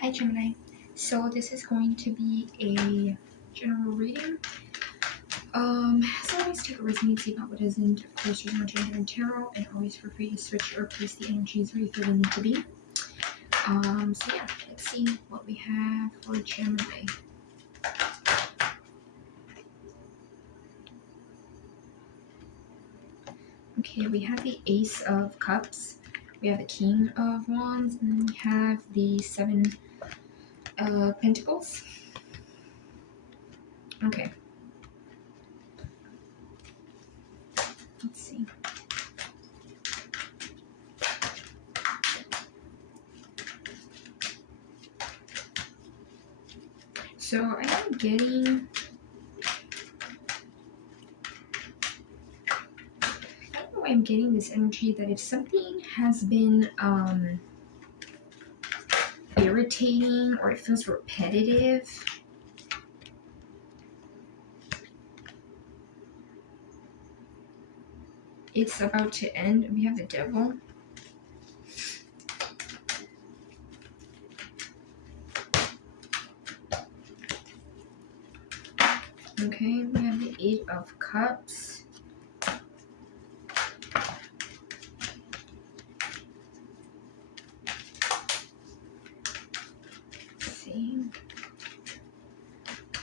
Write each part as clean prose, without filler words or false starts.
Hi Gemini. So this is going to be a general reading. So always take a resonate, see about what isn't. Of course, there's no gender in tarot, and always feel free to switch or place the energies where you feel they need to be. So yeah, let's see what we have for Gemini. Okay, we have the Ace of Cups, we have the King of Wands, and then we have the Seven Pentacles. Okay. Let's see. So I am getting, I'm getting this energy that if something has been irritating or it feels repetitive, it's about to end. We have the Devil. Okay, we have the Eight of Cups. Let's see.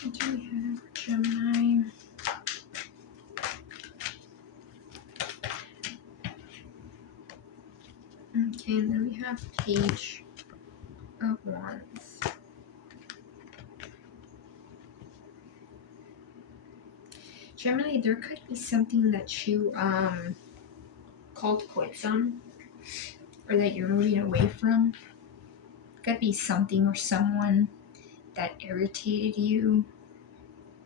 What do we have for Gemini? Okay, and then we have Page of Wands. Gemini, there could be something that you called quits on, or that you're moving away from. Could be something or someone that irritated you.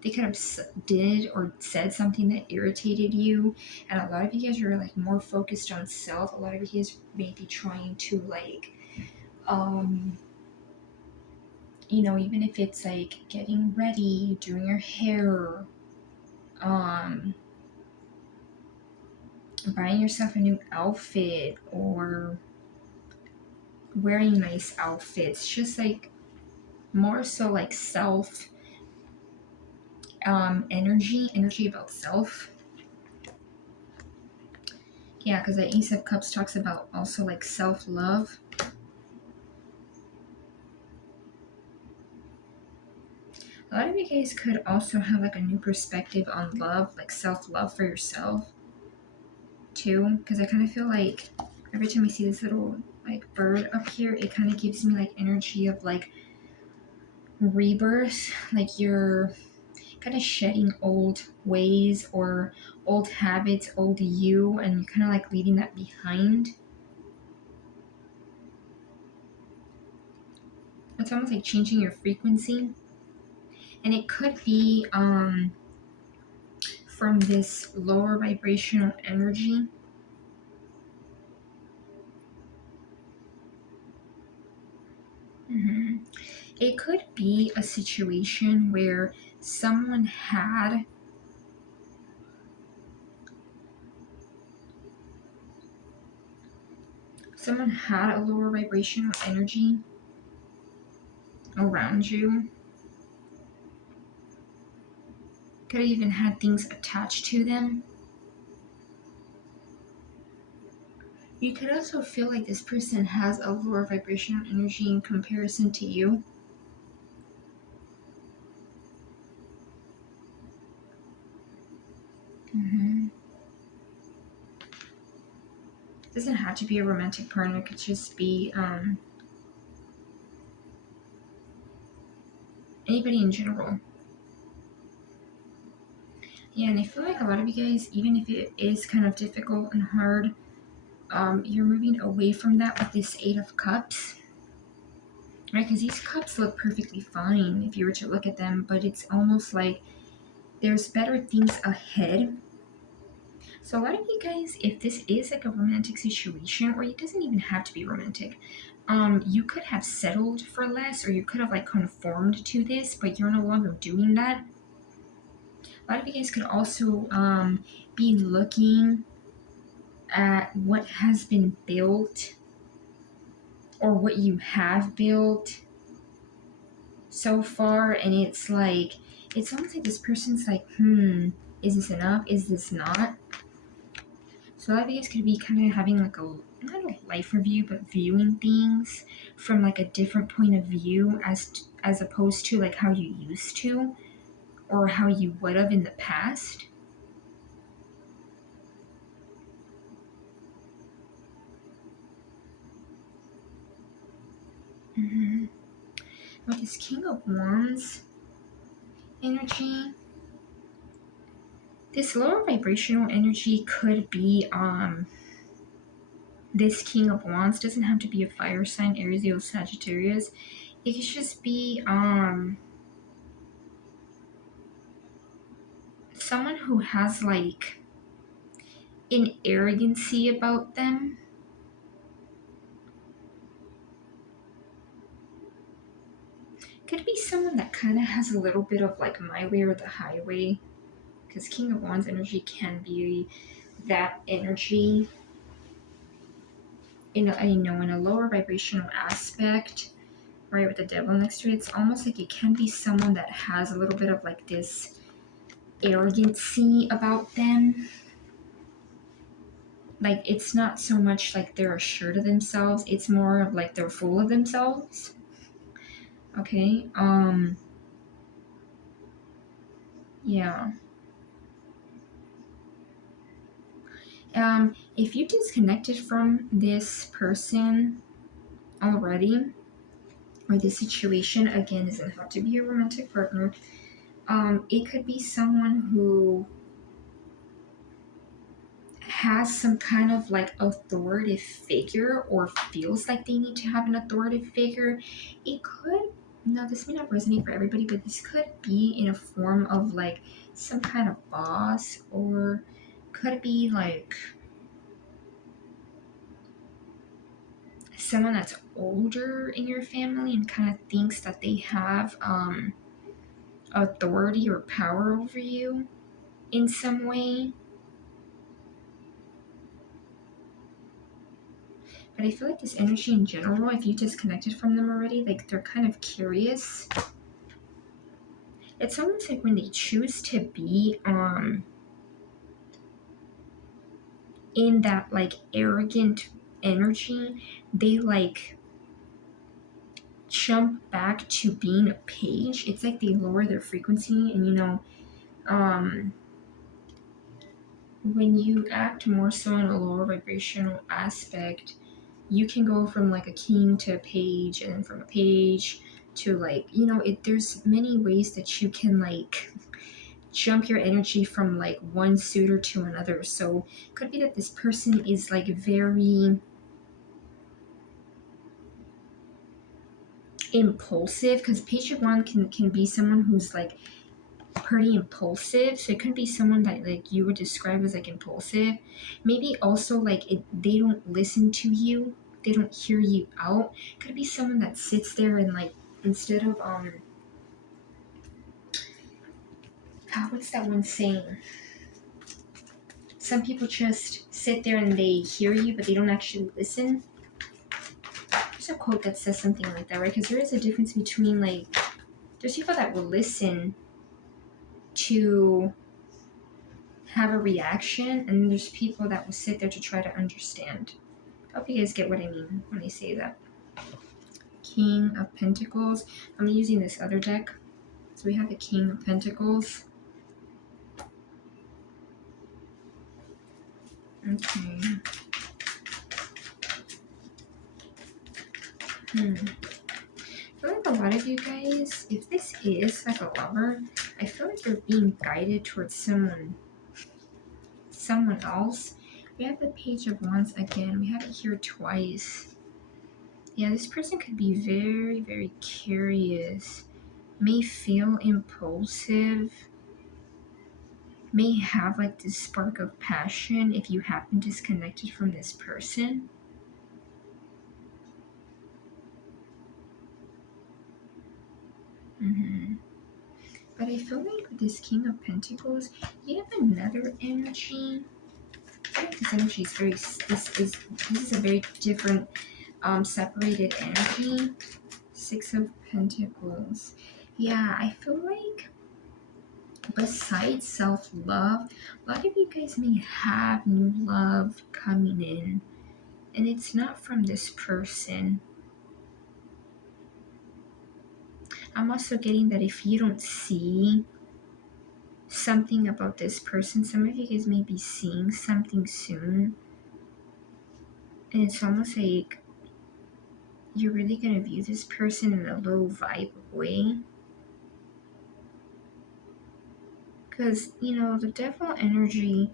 They could have did or said something that irritated you, and a lot of you guys are like more focused on self. A lot of you guys may be trying to like even if it's like getting ready, doing your hair, buying yourself a new outfit, or wearing nice outfits, just like more so like self energy about self. Yeah, because the Ace of Cups talks about also like self-love. A lot of you guys could also have like a new perspective on love, like self-love for yourself too, because I kind of feel like every time I see this little like bird up here, it kind of gives me like energy of like rebirth, like you're kind of shedding old ways or old habits, old you, and you're kind of like leaving that behind. It's almost like changing your frequency, and it could be from this lower vibrational energy. It could be a situation where someone had a lower vibrational energy around you. Could have even had things attached to them. You could also feel like this person has a lower vibrational energy in comparison to you. It doesn't have to be a romantic partner. It could just be anybody in general. Yeah, and I feel like a lot of you guys, even if it is kind of difficult and hard, you're moving away from that with this Eight of Cups. Right, because these cups look perfectly fine if you were to look at them, but it's almost like there's better things ahead. So a lot of you guys, if this is like a romantic situation, or it doesn't even have to be romantic, you could have settled for less, or you could have like conformed to this, but you're no longer doing that. A lot of you guys could also be looking at what has been built or what you have built so far, and it's like, it's almost like this person's like, is this enough? Is this not? So a lot of you guys could be kind of having like not a life review, but viewing things from like a different point of view as opposed to like how you used to or how you would have in the past. With this King of Wands energy, this lower vibrational energy could be this King of Wands doesn't have to be a fire sign, Aries, Leo, Sagittarius. It could just be someone who has like an arrogancy about them. Could be someone that kind of has a little bit of like my way or the highway, because King of Wands energy can be that energy in a lower vibrational aspect, right, with the devil next to it. It's almost like it can be someone that has a little bit of like this arrogancy about them. Like, it's not so much like they're assured of themselves, it's more of like they're full of themselves. Okay, yeah. If you disconnected from this person already, or this situation, again, doesn't have to be a romantic partner. It could be someone who has some kind of like authoritative figure or feels like they need to have an authoritative figure. It could, no, this may not resonate for everybody, but this could be in a form of like some kind of boss, or could be like someone that's older in your family and kind of thinks that they have authority or power over you in some way. But I feel like this energy in general, if you disconnected from them already, like they're kind of curious. It's almost like when they choose to be in that like arrogant energy, they like jump back to being a page. It's like they lower their frequency, and when you act more so in a lower vibrational aspect, you can go from like a king to a page, and then from a page to like, there's many ways that you can like jump your energy from like one suitor to another. So it could be that this person is like very impulsive, because page of wand can be someone who's like pretty impulsive. So it could be someone that like you would describe as like impulsive. Maybe also like they don't listen to you, they don't hear you out. Could be someone that sits there and like, instead of what's that one saying, some people just sit there and they hear you but they don't actually listen. There's a quote that says something like that, right? Because there is a difference between like, there's people that will listen to have a reaction, and there's people that will sit there to try to understand. I hope you guys get what I mean when I say that. King of Pentacles. I'm using this other deck. So we have the King of Pentacles. Okay. I feel like a lot of you guys, if this is like a lover, I feel like they're being guided towards someone else. We have the Page of Wands again. We have it here twice. Yeah, this person could be very, very curious, may feel impulsive, may have like this spark of passion if you have been disconnected from this person. But I feel like with this King of Pentacles, you have another energy. I think this energy is very, this is a very different separated energy. Six of Pentacles. Yeah, I feel like besides self-love, a lot of you guys may have new love coming in. And it's not from this person. I'm also getting that if you don't see something about this person, some of you guys may be seeing something soon. And it's almost like you're really going to view this person in a low vibe way. Because, the devil energy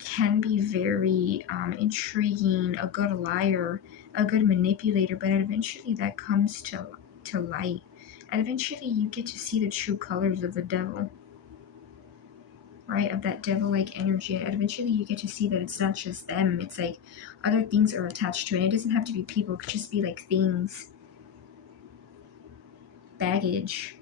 can be very intriguing, a good liar, a good manipulator, but eventually that comes to light. And eventually you get to see the true colors of the devil, right? Of that devil-like energy. And eventually you get to see that it's not just them. It's like other things are attached to it. It doesn't have to be people. It could just be like things, baggage.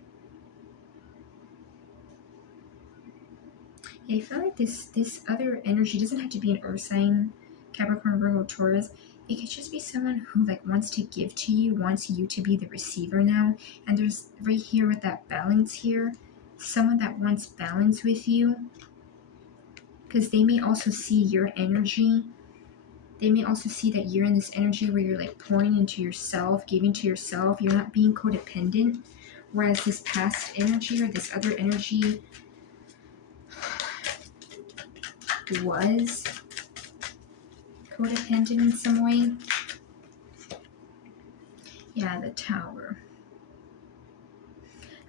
Yeah, I feel like this other energy doesn't have to be an earth sign, Capricorn, Virgo, Taurus. It could just be someone who like wants to give to you, wants you to be the receiver now. And there's right here with that balance here, someone that wants balance with you, because they may also see your energy. They may also see that you're in this energy where you're like pouring into yourself, giving to yourself. You're not being codependent. Whereas this past energy or this other energy was codependent in some way. Yeah, the Tower.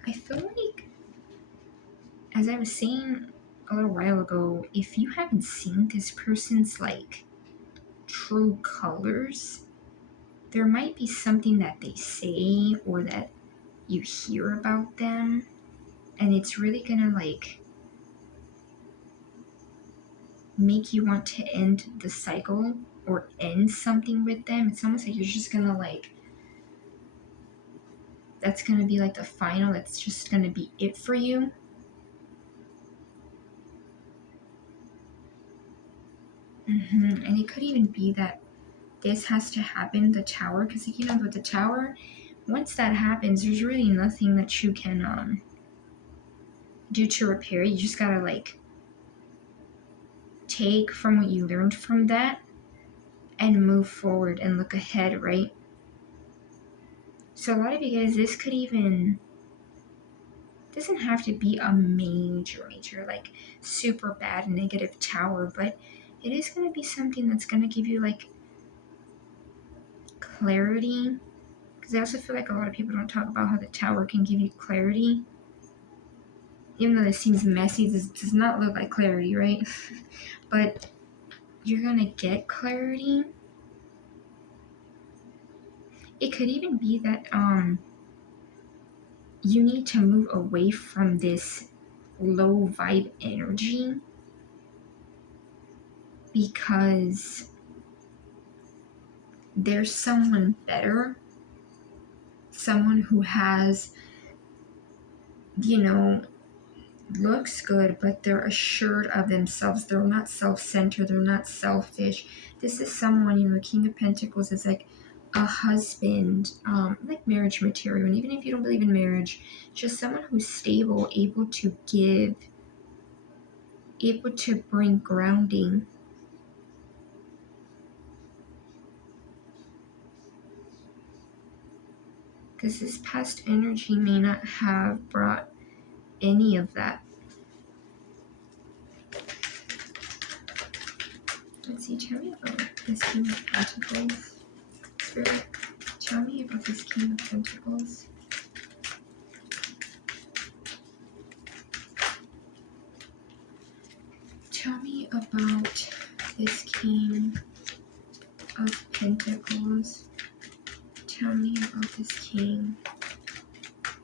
I feel like, as I was saying a little while ago, if you haven't seen this person's like true colors, there might be something that they say or that you hear about them, and it's really gonna like make you want to end the cycle or end something with them. It's almost like you're just gonna like, that's gonna be like the final, that's just gonna be it for you. And it could even be that this has to happen, the Tower, because with the Tower, once that happens, there's really nothing that you can do to repair. You just gotta like take from what you learned from that and move forward and look ahead, right? So a lot of you guys, this could even, doesn't have to be a major like super bad negative Tower, but it is going to be something that's going to give you like clarity. Because I also feel like a lot of people don't talk about how the Tower can give you clarity. Even though this seems messy, this does not look like clarity, right? But you're going to get clarity. It could even be that you need to move away from this low vibe energy because there's someone better, someone who has, looks good, but they're assured of themselves. They're not self-centered. They're not selfish. This is someone, King of Pentacles is like a husband, like marriage material. And even if you don't believe in marriage, just someone who's stable, able to give, able to bring grounding. Because this past energy may not have brought any of that. Let's see, tell me about this King of Pentacles. Spirit, tell me about this King of Pentacles. Tell me about this King of Pentacles. Tell me about this King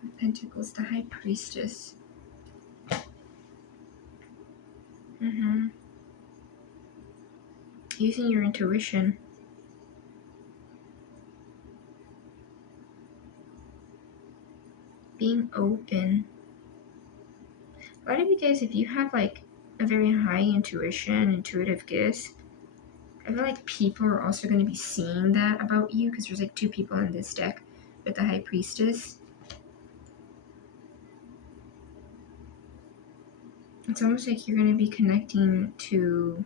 of Pentacles, the High Priestess. Using your intuition. Being open. A lot of you guys, if you have like a very high intuition, intuitive gifts, I feel like people are also going to be seeing that about you because there's like two people in this deck. with the High Priestess. It's almost like you're going to be connecting to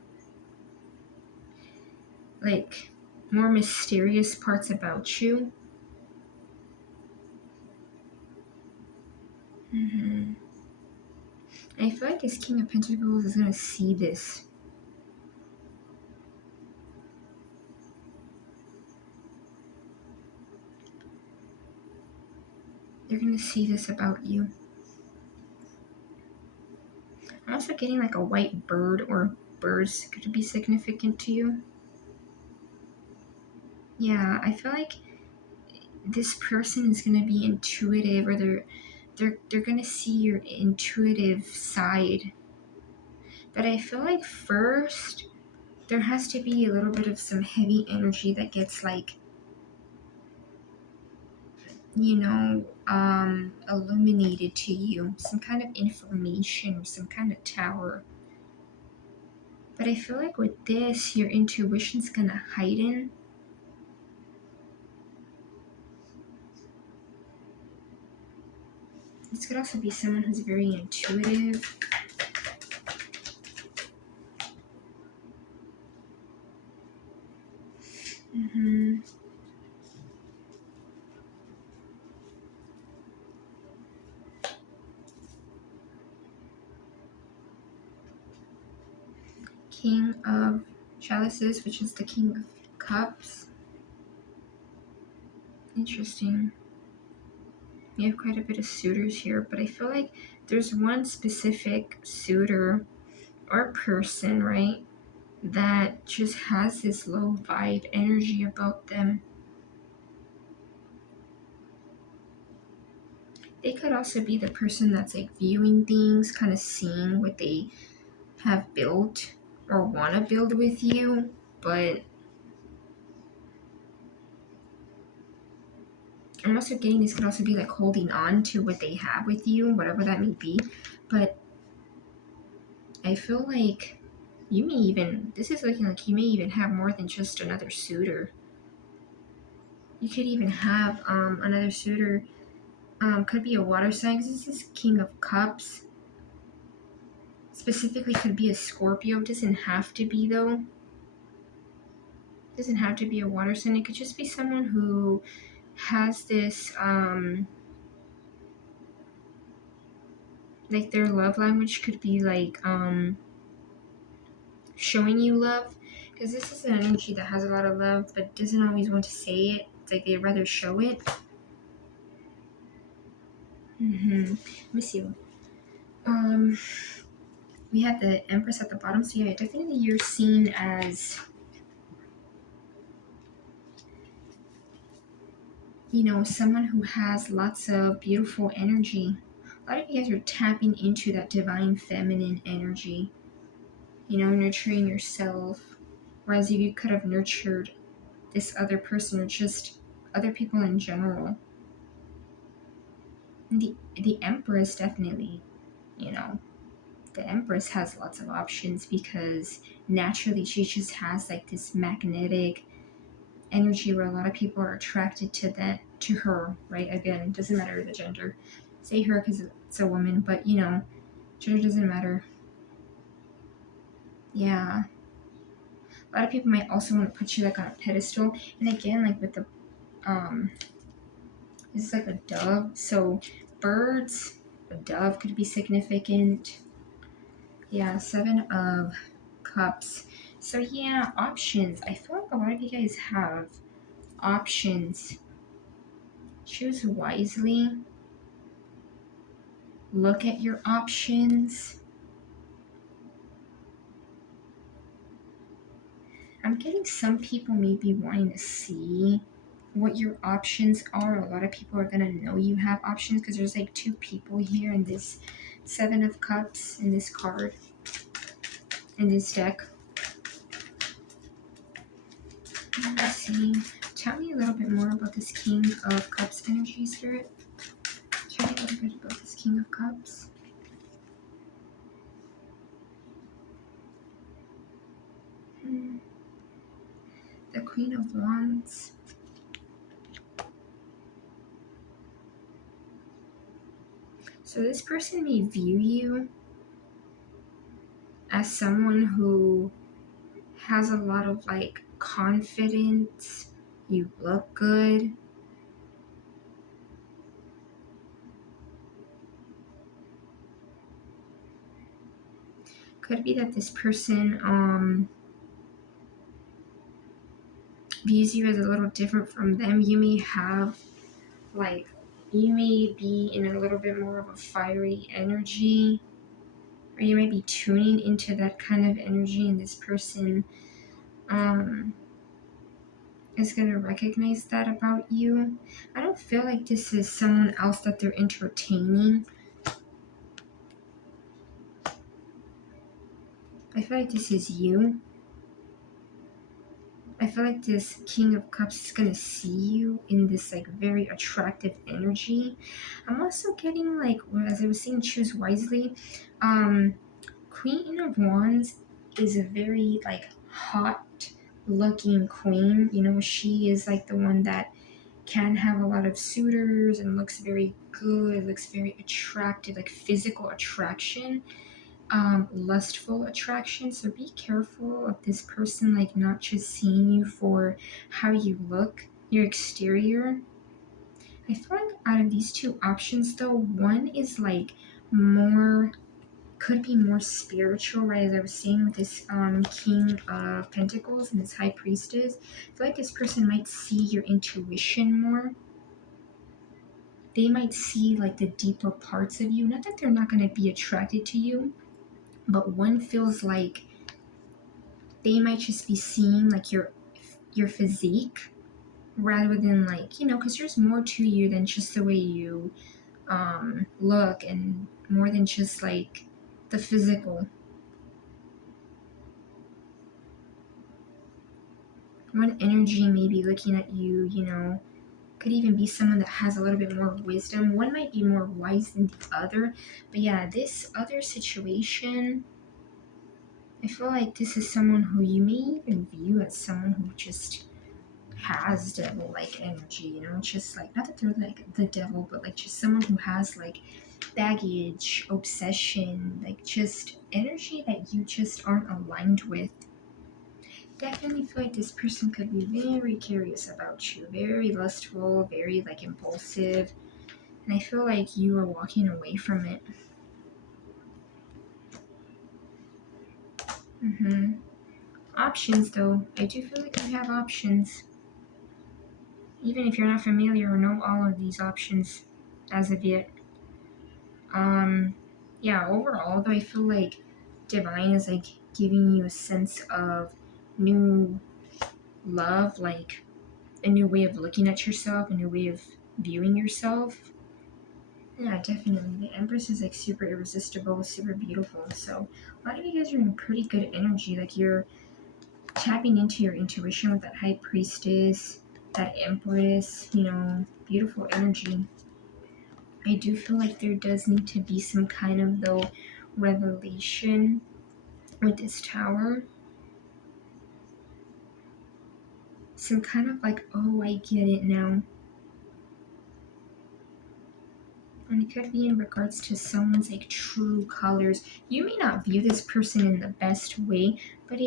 like more mysterious parts about you. I feel like this King of Pentacles is going to see this. They're going to see this about you. I'm also getting like a white bird, or birds could be significant to you. Yeah, I feel like this person is going to be intuitive, or they're going to see your intuitive side. But I feel like first there has to be a little bit of some heavy energy that gets like, illuminated to you, some kind of information or some kind of tower. But I feel like with this, your intuition's gonna heighten. This could also be someone who's very intuitive. King of Chalices, which is the King of Cups. Interesting. You have quite a bit of suitors here, but I feel like there's one specific suitor or person, right, that just has this low vibe energy about them. They could also be the person that's like viewing things, kind of seeing what they have built or want to build with you, but I'm also getting this could also be like holding on to what they have with you, whatever that may be. But I feel like you may even, this is looking like you may even have more than just another suitor. You could even have another suitor, could be a water sign, because this is King of Cups. Specifically could be a Scorpio, doesn't have to be though. Doesn't have to be a water sign, it could just be someone who has this, like their love language could be like, showing you love, because this is an energy that has a lot of love but doesn't always want to say it. It's like they'd rather show it. Let me see. We have the Empress at the bottom, so yeah, definitely you're seen as, someone who has lots of beautiful energy. A lot of you guys are tapping into that divine feminine energy, nurturing yourself, whereas you could have nurtured this other person or just other people in general. And the Empress definitely, the Empress has lots of options, because naturally she just has like this magnetic energy where a lot of people are attracted to her, right? Again, it doesn't matter the gender. Say her because it's a woman, but gender doesn't matter. Yeah. A lot of people might also want to put you like on a pedestal. And again, like with the this is like a dove. So birds, a dove could be significant. Yeah, 7 of Cups. So yeah, options. I feel like a lot of you guys have options. Choose wisely. Look at your options. I'm getting some people may be wanting to see what your options are. A lot of people are going to know you have options, because there's like 2 people here in this 7 of Cups in this card, in this deck. Let's see. Tell me a little bit more about this King of Cups energy, Spirit. Tell me a little bit about this King of Cups. The Queen of Wands. So this person may view you as someone who has a lot of like confidence. You look good. Could be that this person views you as a little different from them. You may have like, you may be in a little bit more of a fiery energy, or you might be tuning into that kind of energy, and this person is going to recognize that about you. I don't feel like this is someone else that they're entertaining. I feel like this is you. I feel like this King of Cups is going to see you in this like very attractive energy. I'm also getting like, as I was saying, choose wisely. Queen of Wands is a very like hot looking queen. You know, she is like the one that can have a lot of suitors and looks very good, looks very attractive, like physical attraction, lustful attraction. So be careful of this person like not just seeing you for how you look, your exterior. I feel like out of these two options though, one is like more, could be more spiritual, right? As I was saying with this King of Pentacles and this High Priestess, I feel like this person might see your intuition more. They might see like the deeper parts of you. Not that they're not going to be attracted to you, but one feels like they might just be seeing like your physique rather than like, you know, because there's more to you than just the way you look, and more than just like the physical. One energy may be looking at you, you know, could even be someone that has a little bit more wisdom. One might be more wise than the other. But yeah, this other situation, I feel like this is someone who you may even view as someone who just has devil-like energy, you know, just like, not that they're like the devil, but like just someone who has like baggage, obsession, like just energy that you just aren't aligned with. Definitely feel like this person could be very curious about you, very lustful, very like impulsive, and I feel like you are walking away from it. Options though, I do feel like you have options. Even if you're not familiar or know all of these options as of yet. Yeah, overall though, I feel like Divine is like giving you a sense of new love, like a new way of looking at yourself, a new way of viewing yourself. Yeah, definitely. The Empress is like super irresistible, super beautiful. So a lot of you guys are in pretty good energy. Like you're tapping into your intuition with that High Priestess, that Empress, you know, beautiful energy. I do feel like there does need to be some kind of though revelation with this Tower. Some kind of like, oh, I get it now. And it could be in regards to someone's like true colors. You may not view this person in the best way, but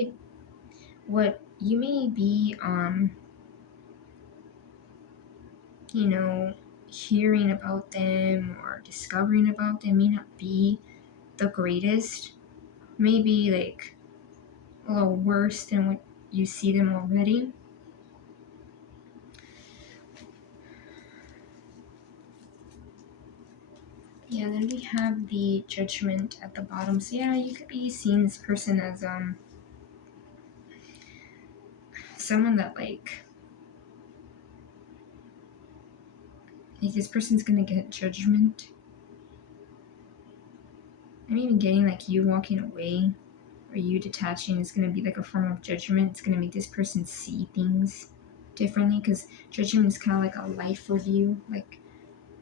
what you may be you know, hearing about them or discovering about them may not be the greatest. Maybe like a little worse than what you see them already. Yeah, then we have the Judgment at the bottom. So yeah, you could be seeing this person as someone that like this person's gonna get judgment. I'm even getting like you walking away or you detaching is gonna be like a form of judgment. It's gonna make this person see things differently, because judgment is kind of like a life review. Like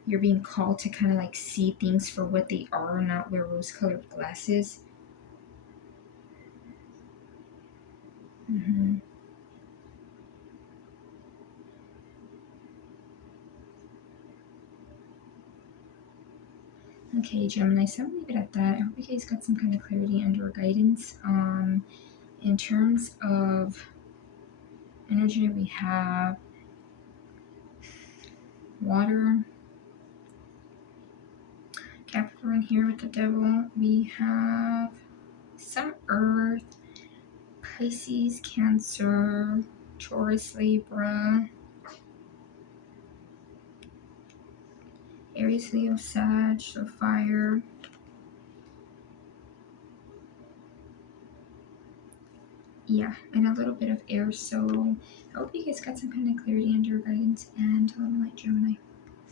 you're being called to kind of like see things for what they are, not wear rose-colored glasses. Mm-hmm. Okay, Gemini, so I'm gonna leave it at that. I hope you guys got some kind of clarity and or guidance. In terms of energy, we have water, Capricorn here with the devil. We have some earth, Pisces, Cancer, Taurus, Libra, Aries, Leo, Sag, so fire. Yeah, and a little bit of air. So I hope you guys got some kind of clarity and your guidance. And love and light, Gemini.